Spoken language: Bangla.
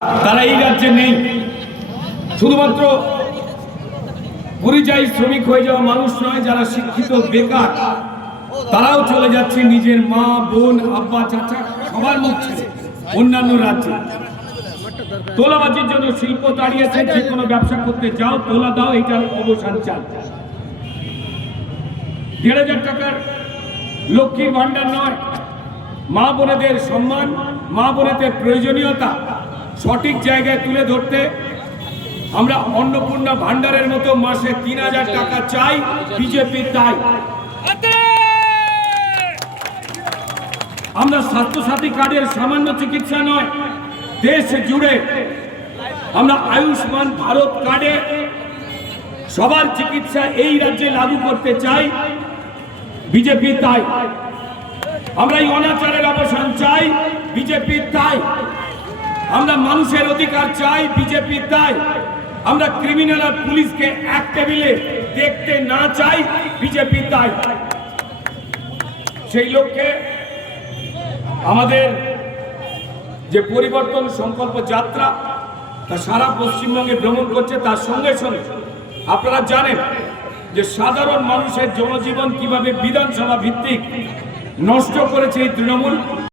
তারা এই রাজ্যে নেই। শুধুমাত্র পরিযায়ী শ্রমিক হয়ে যাওয়া মানুষ নয়, যারা শিক্ষিত বেকার তারাও চলে যাচ্ছে নিজের মা বোন আব্বা চাচা সবার মুখ ছেড়ে অন্যান্য রাজ্যে। তোলাবাজির জন্য শিল্প দাঁড়িয়েছে, যে কোনো ব্যবসা করতে যাও তোলা দাও, এটার অবসান চাই। ১,৫০০ টাকার লক্ষ্মীর ভান্ডার নয়, মা বোনেদের সম্মান, মা বোনেদের প্রয়োজনীয়তা সঠিক জায়গায় তুলে ধরতে আমরা অন্নপূর্ণা ভান্ডারের মতো মাসে ৩,০০০ টাকা চাই, বিজেপি তাই। আমরা স্বাস্থ্যসাথী কার্ডের সামান্য চিকিৎসা নয়, দেশ জুড়ে আমরা আয়ুষ্মান ভারত কার্ডে সবার চিকিৎসা এই রাজ্যে লাগু করতে চাই, বিজেপি তাই। আমরা এই অনাচারের অবসান চাই, বিজেপি তাই। আমরা মানুষের অধিকার চাই, বিজেপি তাই। আমরা ক্রিমিনাল আর পুলিশকে এক টেবিলে দেখতে না চাই, বিজেপি তাই। সেই লক্ষ্যে আমাদের যে পরিবর্তন সংকল্প যাত্রা তা সারা পশ্চিমবঙ্গে ভ্রমণ করছে। তার সঙ্গে সঙ্গে আপনারা জানেন যে সাধারণ মানুষের জনজীবন কিভাবে বিধানসভা ভিত্তিক নষ্ট করেছে এই তৃণমূল।